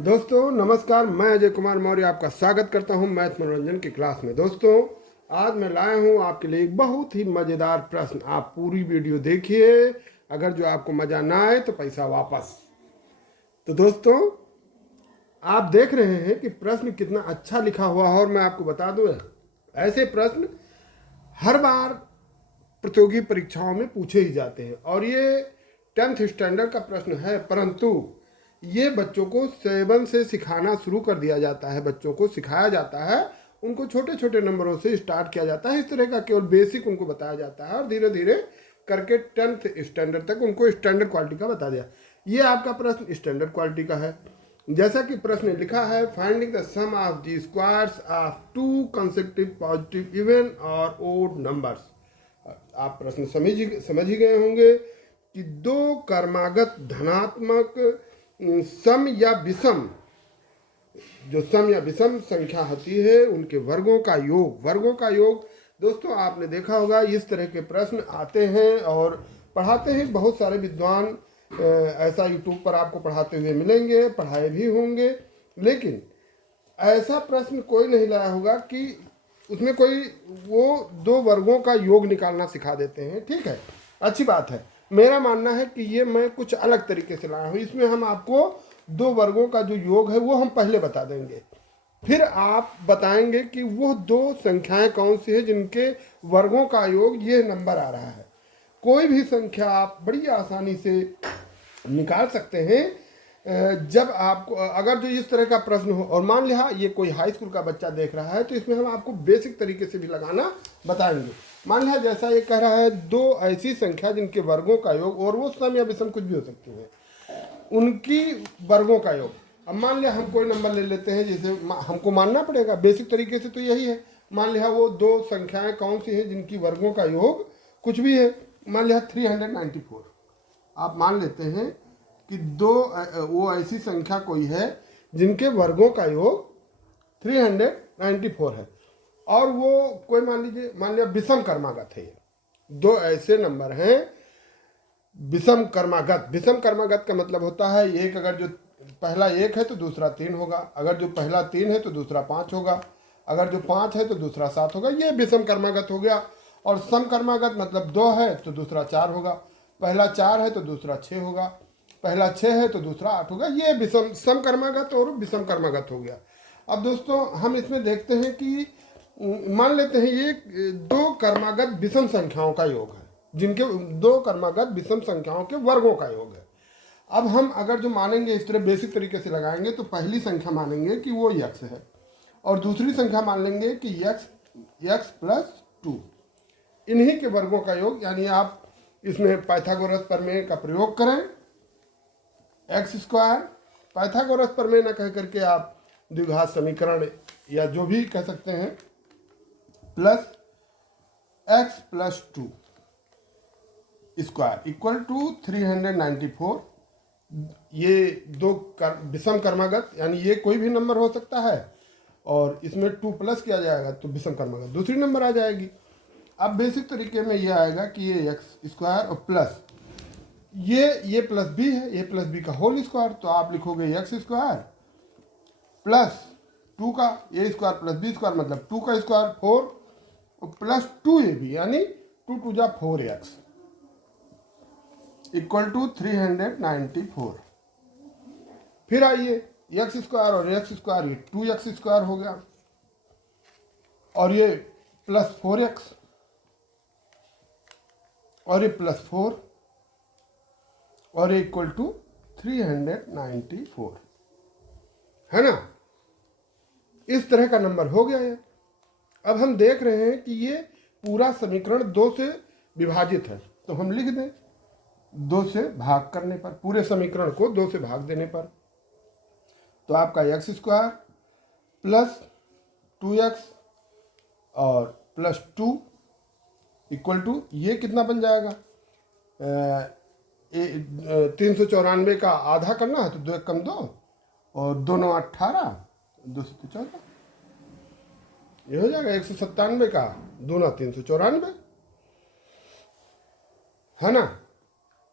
दोस्तों नमस्कार, मैं अजय कुमार मौर्य आपका स्वागत करता हूं मैथ मनोरंजन की क्लास में। दोस्तों आज मैं लाया हूं आपके लिए एक बहुत ही मज़ेदार प्रश्न। आप पूरी वीडियो देखिए, अगर जो आपको मज़ा ना आए तो पैसा वापस। तो दोस्तों आप देख रहे हैं कि प्रश्न कितना अच्छा लिखा हुआ है, और मैं आपको बता दूं ऐसे प्रश्न हर बार प्रतियोगी परीक्षाओं में पूछे ही जाते हैं। और ये 10th स्टैंडर्ड का प्रश्न है, परंतु ये बच्चों को 7 से सिखाना शुरू कर दिया जाता है। बच्चों को सिखाया जाता है, उनको छोटे छोटे नंबरों से स्टार्ट किया जाता है। इस तरह का केवल बेसिक उनको बताया जाता है, और धीरे धीरे करके 10th स्टैंडर्ड तक उनको स्टैंडर्ड क्वालिटी का बता दिया। ये आपका प्रश्न स्टैंडर्ड क्वालिटी का है। जैसा कि प्रश्न लिखा है, finding the sum of the squares of 2 consecutive positive even और ओड नंबर्स। आप प्रश्न समझ ही गए होंगे कि दो क्रमागत धनात्मक सम या विषम, जो सम या विषम संख्या होती है उनके वर्गों का योग। दोस्तों आपने देखा होगा इस तरह के प्रश्न आते हैं और पढ़ाते हैं बहुत सारे विद्वान। ऐसा यूट्यूब पर आपको पढ़ाते हुए मिलेंगे, पढ़ाए भी होंगे, लेकिन ऐसा प्रश्न कोई नहीं लाया होगा कि उसमें कोई वो दो वर्गों का योग निकालना सिखा देते हैं। ठीक है, अच्छी बात है। मेरा मानना है कि ये मैं कुछ अलग तरीके से लाया हूँ। इसमें हम आपको दो वर्गों का जो योग है वो हम पहले बता देंगे, फिर आप बताएंगे कि वो दो संख्याएं कौन सी है जिनके वर्गों का योग ये नंबर आ रहा है। कोई भी संख्या आप बड़ी आसानी से निकाल सकते हैं जब आपको, अगर जो इस तरह का प्रश्न हो, और मान लिया ये कोई हाई स्कूल का बच्चा देख रहा है, तो इसमें हम आपको बेसिक तरीके से भी लगाना बताएंगे। मान लिया जैसा ये कह रहा है, दो ऐसी संख्या जिनके वर्गों का योग, और वो सम या विषम कुछ भी हो सकती है, उनकी वर्गों का योग। अब मान लिया हम कोई नंबर ले लेते हैं, जैसे हमको मानना पड़ेगा बेसिक तरीके से, तो यही है। मान लिया वो दो संख्याएं कौन सी हैं जिनकी वर्गों का योग कुछ भी है। मान लिया 394। आप मान लेते हैं कि वो ऐसी संख्या कोई है जिनके वर्गों का योग 394 है, और वो कोई मान लिया विषम क्रमागत है। ये दो ऐसे नंबर हैं विषम क्रमागत। विषम क्रमागत का मतलब होता है एक, अगर जो पहला 1 है तो दूसरा 3 होगा, अगर जो पहला 3 है तो दूसरा 5 होगा, अगर जो 5 है तो दूसरा 7 होगा। ये विषम क्रमागत हो गया। और सम क्रमागत मतलब 2 है तो दूसरा 4 होगा, पहला 4 है तो दूसरा 6 होगा, पहला 6 है तो दूसरा 8 होगा। ये विषम सम क्रमागत और विषम क्रमागत हो गया। अब दोस्तों हम इसमें देखते हैं कि मान लेते हैं ये दो क्रमागत विषम संख्याओं का योग है, जिनके दो क्रमागत विषम संख्याओं के वर्गों का योग है। अब हम अगर जो मानेंगे इस तरह बेसिक तरीके से लगाएंगे, तो पहली संख्या मानेंगे कि वो x है, और दूसरी संख्या मान लेंगे कि x प्लस 2, इन्हीं के वर्गों का योग। यानी आप इसमें पाइथागोरस प्रमेय का प्रयोग करें। एक्स स्क्वायर, पाइथागोरस प्रमेय न कह करके आप द्विघात समीकरण या जो भी कह सकते हैं, plus x plus 2 square equal to 394। ये दो विषम क्रमागत, यानी ये कोई भी नंबर हो सकता है, और इसमें 2 प्लस किया जाएगा तो विषम क्रमागत दूसरी नंबर आ जाएगी। अब बेसिक तरीके में ये आएगा कि ये एक्स स्क्वायर और प्लस ये प्लस बी है, ये प्लस बी का होल स्क्वायर, तो आप लिखोगे एक्स स्क्वायर प्लस 2 का ए स्क्वायर प्लस बी स्क्वायर, मतलब 2 का स्क्वायर 4 और प्लस 2ab, यानी 2 टू जा 4x इक्वल टू 394। फिर आइए एक्स स्क्वायर और एक्स स्क्वायर, ये 2x स्क्वायर हो गया, और ये प्लस 4x, और ये प्लस 4, और इक्वल टू 394, है ना। इस तरह का नंबर हो गया ये। अब हम देख रहे हैं कि ये पूरा समीकरण 2 से विभाजित है, तो हम लिख दें 2 से भाग करने पर, पूरे समीकरण को 2 से भाग देने पर, तो आपका एक्स स्क्वायर प्लस 2x और प्लस 2 इक्वल टू, ये कितना बन जाएगा, 394 का आधा करना है तो 2 कम 2, और 2 9 18, 2 से 14, ये हो जाएगा 197 का 2 9 394, है ना।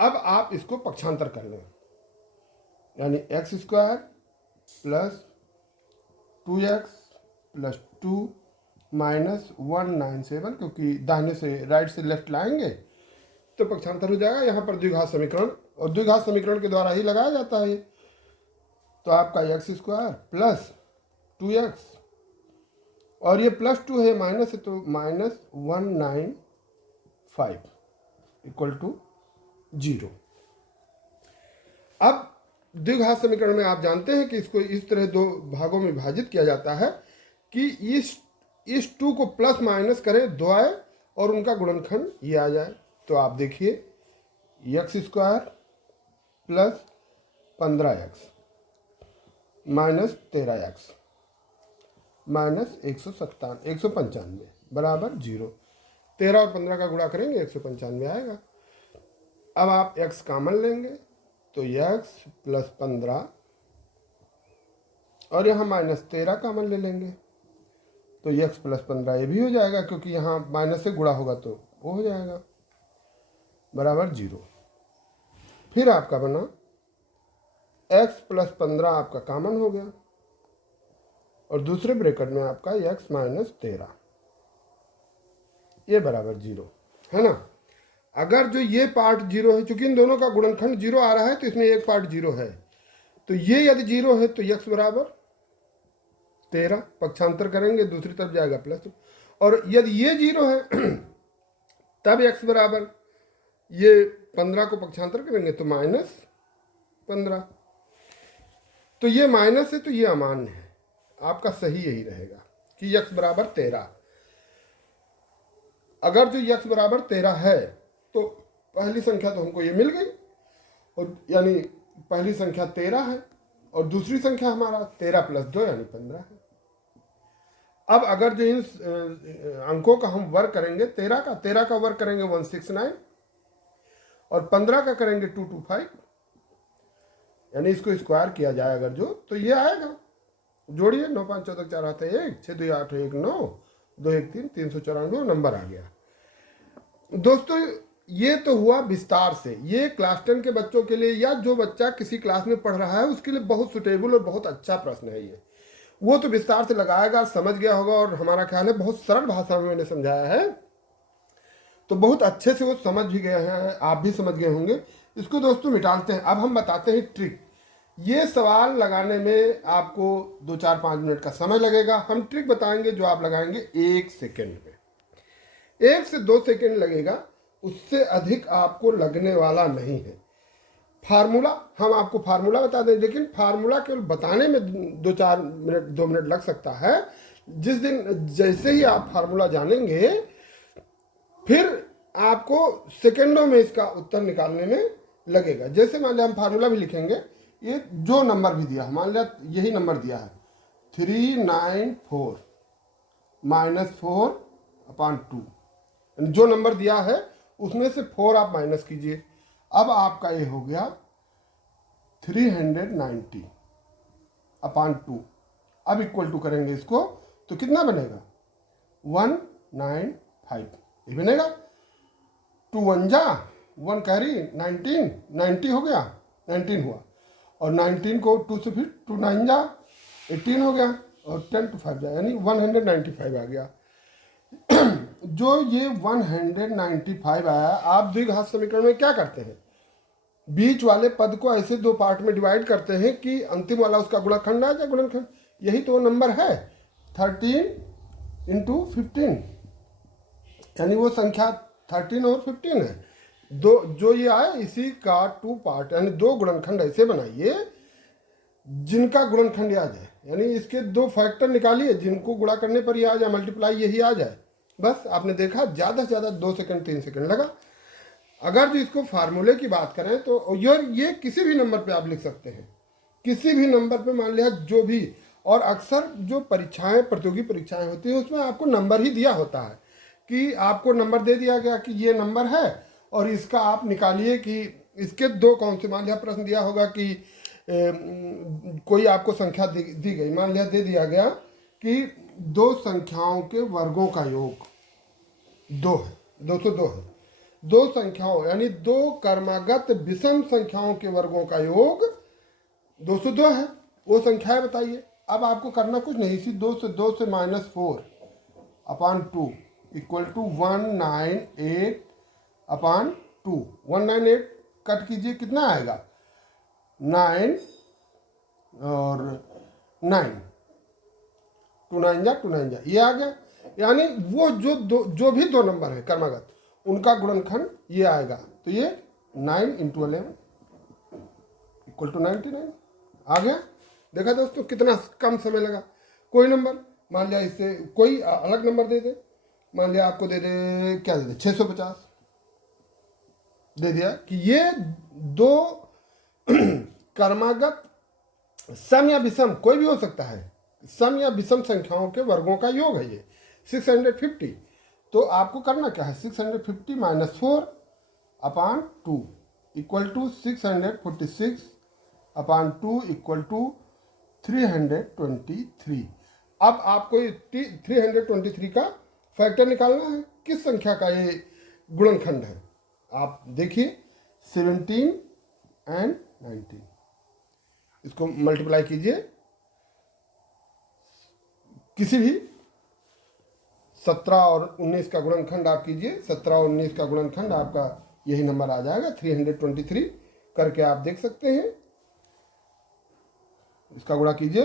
अब आप इसको पक्षांतर कर लें, यानी x square plus 2x plus 2 minus 197, क्योंकि दाहिने से राइट से लेफ्ट लाएंगे तो पक्षांतर हो जाएगा। यहाँ पर द्विघात समीकरण, और द्विघात समीकरण के द्वारा ही लगाया जाता है। तो आपका एक्स स्क्वायर प्लस 2x, और ये प्लस 2 है, माइनस है, तो माइनस 195 इक्वल टू 0। अब द्विघात समीकरण में आप जानते हैं कि इसको इस तरह दो भागों में विभाजित किया जाता है कि इस 2 को प्लस माइनस करें दो आए और उनका गुणनखंड ये आ जाए। तो आप देखिए x square plus 15x minus 13x minus 195 बराबर 0। 13 और 15 का गुणा करेंगे 195 आएगा। अब आप x कॉमन लेंगे तो x प्लस 15, और यहाँ माइनस 13 कॉमन ले लेंगे तो x प्लस 15 ये भी हो जाएगा, क्योंकि यहाँ माइनस से गुणा होगा तो वो हो जाएगा बराबर 0। फिर आपका बना x प्लस 15 आपका कॉमन हो गया, और दूसरे ब्रैकेट में आपका x माइनस 13 ये बराबर 0 है ना। अगर जो ये पार्ट 0 है, चूंकि इन दोनों का गुणनखंड 0 आ रहा है तो इसमें एक पार्ट 0 है, तो ये यदि 0 है तो x बराबर 13, पक्षांतर करेंगे दूसरी तरफ जाएगा प्लस, और यदि ये 0 है तब x बराबर ये 15 को पक्षांतर करेंगे तो माइनस 15। तो ये माइनस है तो ये अमान्य है, आपका सही यही रहेगा कि x बराबर 13। अगर जो x बराबर 13 है तो पहली संख्या तो हमको ये मिल गई, और यानी पहली संख्या 13 है, और दूसरी संख्या हमारा 13 प्लस 2 यानी 15 है। अब अगर जो इन अंकों का हम वर्ग करेंगे, 13 का वर्ग करेंगे 169, और 15 का करेंगे 225, यानी इसको स्क्वायर किया जाए अगर जो, तो ये आएगा। जोड़िए 9 5 14 4 आते हैं 1, 6 2 8 1 9 2 1 3 394 नंबर आ गया। दोस्तों ये तो हुआ विस्तार से, ये क्लास 10 के बच्चों के लिए या जो बच्चा किसी क्लास में पढ़ रहा है उसके लिए बहुत सुटेबल और बहुत अच्छा प्रश्न है ये। वो तो विस्तार से लगाएगा, समझ गया होगा, और हमारा ख्याल है बहुत सरल भाषा में मैंने समझाया है, तो बहुत अच्छे से वो समझ भी गए हैं, आप भी समझ गए होंगे। इसको दोस्तों मिटाते हैं। अब हम बताते हैं ट्रिक। ये सवाल लगाने में आपको 2 4 5 मिनट का समय लगेगा। हम ट्रिक बताएंगे जो आप लगाएंगे 1 सेकेंड में, 1 से 2 सेकेंड लगेगा, उससे अधिक आपको लगने वाला नहीं है। फार्मूला हम आपको फार्मूला बता दें, लेकिन फार्मूला केवल बताने में 2 मिनट लग सकता है। जिस दिन जैसे ही आप फार्मूला जानेंगे फिर आपको सेकेंडों में इसका उत्तर निकालने में लगेगा। जैसे मान लिया हम फार्मूला भी लिखेंगे, ये जो नंबर भी दिया, मान लिया यही नंबर दिया है 394 माइनस 4/2, जो नंबर दिया है उसमें से 4 आप माइनस कीजिए। अब आपका ये हो गया 390/2। अब इक्वल टू करेंगे इसको तो कितना बनेगा 195, ये बनेगा। 2 1 जा 1 कैरी 19, 90 हो गया, 19 हुआ, और 19 को 2 से फिर 2 9 जा 18 हो गया, और 10 to 5 जा यानी 195 आ गया। जो ये 195 आया, आप द्विघात समीकरण में क्या करते हैं, बीच वाले पद को ऐसे 2 पार्ट में डिवाइड करते हैं कि अंतिम वाला उसका गुणनखंड आ जाए, गुणनखंड यही तो नंबर है 13 × 15, यानी वो संख्या 13 और 15 है। दो जो ये आए इसी का 2 पार्ट, यानी 2 गुणनखंड ऐसे बनाइए जिनका गुणनखंड आ जाए, यानी इसके 2 फैक्टर निकालिए जिनको गुणा करने पर ये आ जाए, मल्टीप्लाई यही आ जाए। बस आपने देखा, ज़्यादा से ज़्यादा 2 सेकंड 3 सेकंड लगा। अगर जो इसको फार्मूले की बात करें तो ये किसी भी नंबर पे आप लिख सकते हैं, किसी भी नंबर पे मान लिया जो भी, और अक्सर जो परीक्षाएं प्रतियोगी परीक्षाएं होती हैं उसमें आपको नंबर ही दिया होता है कि आपको नंबर दे दिया गया कि ये नंबर है और इसका आप निकालिए कि इसके 2 कौन से, मान लिया प्रश्न दिया होगा कि कोई आपको संख्या दी गई, मान लिया दे दिया गया कि 2 संख्याओं के वर्गों का योग 2 है, 202 है। 2 संख्याओं यानी 2 क्रमागत विषम संख्याओं के वर्गों का योग 202 है। वो संख्याएं बताइए। अब आपको करना कुछ नहीं, इसी 2 से -4 upon 2 equal to 198 upon 2। 198 cut कीजिए, कितना आएगा 9 और 9, 2 9 जा 2 9 जा, ये आ गया। यानी वो जो भी दो नंबर है क्रमागत उनका गुणनखंड ये आएगा। तो ये 9 × 11 इक्वल टू 99 आ गया। देखा दोस्तों कितना कम समय लगा। कोई नंबर मान लिया, इससे कोई अलग नंबर दे दे, मान लिया आपको दे दे, क्या दे दे 650 दे दिया कि ये दो क्रमागत सम या विषम कोई भी हो सकता है, सम या विषम संख्याओं के वर्गों का योग है ये 650। तो आपको करना क्या है, 650 - 4 upon 2 equal to 646 upon 2 equal to 323। अब आपको 323 का फैक्टर निकालना है। किस संख्या का ये गुणनखंड है, आप देखिए 17 और 19। इसको मल्टीप्लाई कीजिए, किसी भी 17 और 19 का गुणनखंड आप कीजिए, 17 और 19 का गुणनखंड आपका यही नंबर आ जाएगा 323 करके आप देख सकते हैं। इसका गुणा कीजिए,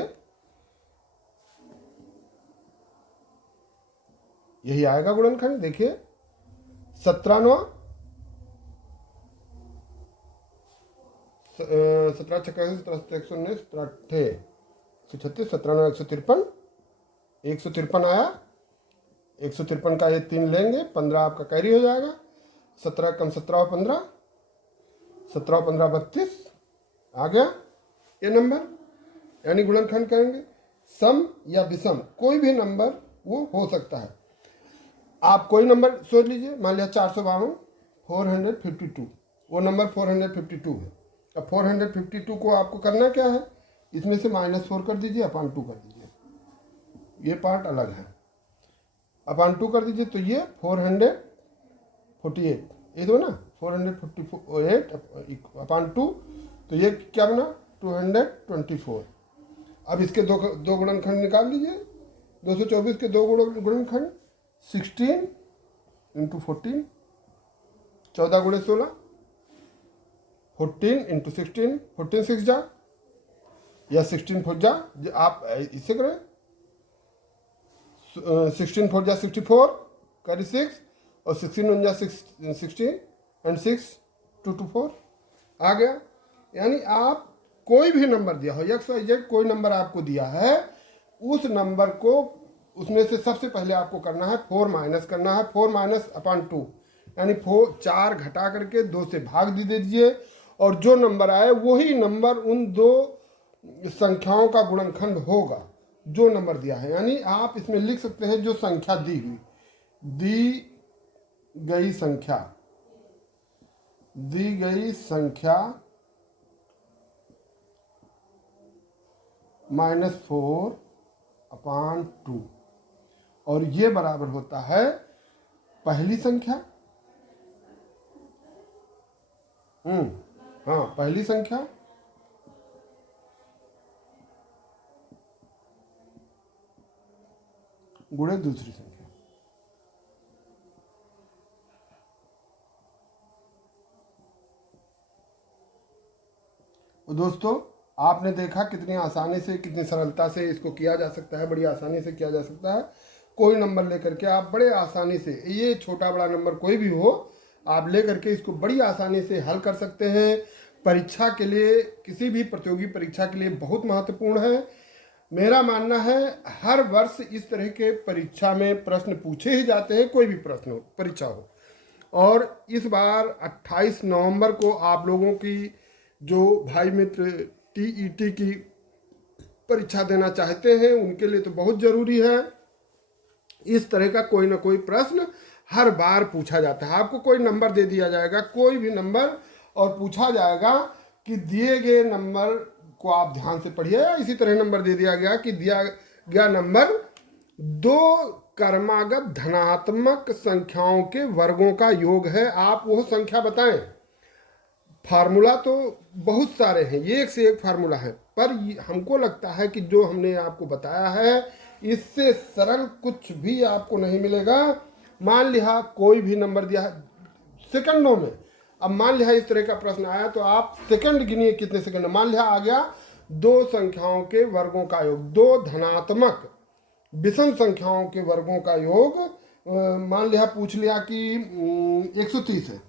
यही आएगा गुणनखंड। देखिए 17 9 17 छक्का 17 119 17 136 17 9 153 153 आया। 153 का ये 3 लेंगे, 15 आपका कैरी हो जाएगा। 17 कम 17 और 15 17 और 15 32 आ गया ये नंबर। यानी गुणनखंड करेंगे सम या विषम कोई भी नंबर वो हो सकता है। आप कोई नंबर सोच लीजिए, मान लिया 452 452, वो नंबर 452 है। अब 452 को आपको करना क्या है, इसमें से -4 कर दीजिए, अपान 2 कर दीजिए, ये पार्ट अलग है, अपान 2 कर दीजिए। तो ये 448 ये दो ना, 458 अपान 2, तो ये क्या बना 224। अब इसके दो गुणनखंड निकाल लीजिए, 224 के दो गुणनखंड 16 × 14 14 × 16 14 × 16 14 6 जा या 16 4 जा, आप इससे करें 16 4 जा 64 कैरी 6 और 16 1 जा 16 एंड 6 2 2 4 आ गया। यानी आप कोई भी नंबर दिया हो, XYZ कोई नंबर आपको दिया है, उस नंबर को उसमें से सबसे पहले आपको करना है 4 माइनस करना है, 4 माइनस अपान 2 यानी 4 घटा करके 2 से भाग दे दीजिए, और जो नंबर आए वही नंबर उन दो संख्याओं का गुणनखंड होगा जो नंबर दिया है। यानी आप इसमें लिख सकते हैं जो संख्या दी गई संख्या -4 अपान 2, और ये बराबर होता है पहली संख्या, हाँ पहली संख्या गुणे दूसरी संख्या। तो दोस्तों आपने देखा कितनी आसानी से, कितनी सरलता से इसको किया जा सकता है, बड़ी आसानी से किया जा सकता है। कोई नंबर लेकर के आप बड़े आसानी से, ये छोटा बड़ा नंबर कोई भी हो, आप लेकर के इसको बड़ी आसानी से हल कर सकते हैं। परीक्षा के लिए, किसी भी प्रतियोगी परीक्षा के लिए बहुत महत्वपूर्ण है। मेरा मानना है हर वर्ष इस तरह के परीक्षा में प्रश्न पूछे ही जाते हैं, कोई भी प्रश्न हो, परीक्षा हो। और इस बार 28 नवंबर को आप लोगों की जो भाई मित्र TET की परीक्षा देना चाहते हैं उनके लिए तो बहुत ज़रूरी है। इस तरह का कोई ना कोई प्रश्न हर बार पूछा जाता है। आपको कोई नंबर दे दिया जाएगा, कोई भी नंबर, और पूछा जाएगा कि दिए गए नंबर को आप ध्यान से पढ़िए। इसी तरह नंबर दे दिया गया कि दिया गया नंबर दो क्रमागत धनात्मक संख्याओं के वर्गों का योग है, आप वो संख्या बताएं। फार्मूला तो बहुत सारे हैं, ये एक से एक फार्मूला है, पर हमको लगता है कि जो हमने आपको बताया है इससे सरल कुछ भी आपको नहीं मिलेगा। मान लिया कोई भी नंबर दिया है सेकंडों में, अब मान लिया इस तरह का प्रश्न आया तो आप सेकंड गिनिए कितने सेकंड। मान लिया आ गया दो संख्याओं के वर्गों का योग, दो धनात्मक विषम संख्याओं के वर्गों का योग, मान लिया पूछ लिया कि 130 है।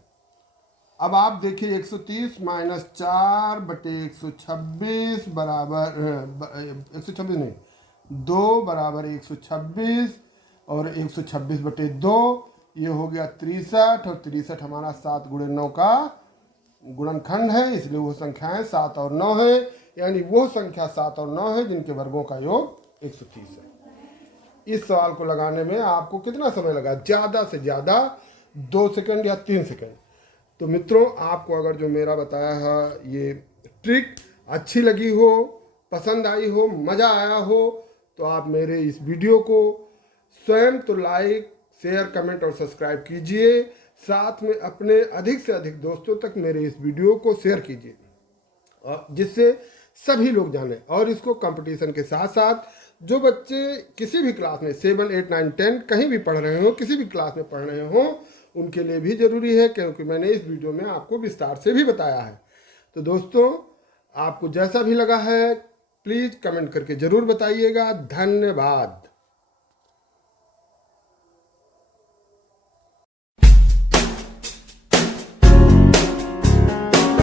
अब आप देखिए 130 माइनस 4 बटे 126 बराबर 126 नहीं 2 बराबर 126 और 126 बटे 2 ये हो गया 63, और 63 हमारा 7 गुणे 9 का गुणनखंड है, इसलिए वो संख्याएं 7 और 9 है, यानी वो संख्या 7 और 9 है जिनके वर्गों का योग 130 है। इस सवाल को लगाने में आपको कितना समय लगा? ज़्यादा से ज़्यादा 2 सेकंड या 3 सेकंड। तो मित्रों, आपको अगर जो मेरा बताया है ये ट्रिक अच्छी लगी हो, पसंद आई हो, मज़ा आया हो, तो आप मेरे इस वीडियो को स्वयं तो लाइक, शेयर, कमेंट और सब्सक्राइब कीजिए। साथ में अपने अधिक से अधिक दोस्तों तक मेरे इस वीडियो को शेयर कीजिए, और जिससे सभी लोग जानें। और इसको कंपटीशन के साथ साथ जो बच्चे किसी भी क्लास में 7, 8, 9, 10 कहीं भी पढ़ रहे हो, किसी भी क्लास में पढ़ रहे हो, उनके लिए भी ज़रूरी है, क्योंकि मैंने इस वीडियो में आपको विस्तार से भी बताया है। तो दोस्तों, आपको जैसा भी लगा है प्लीज़ कमेंट करके ज़रूर बताइएगा। धन्यवाद।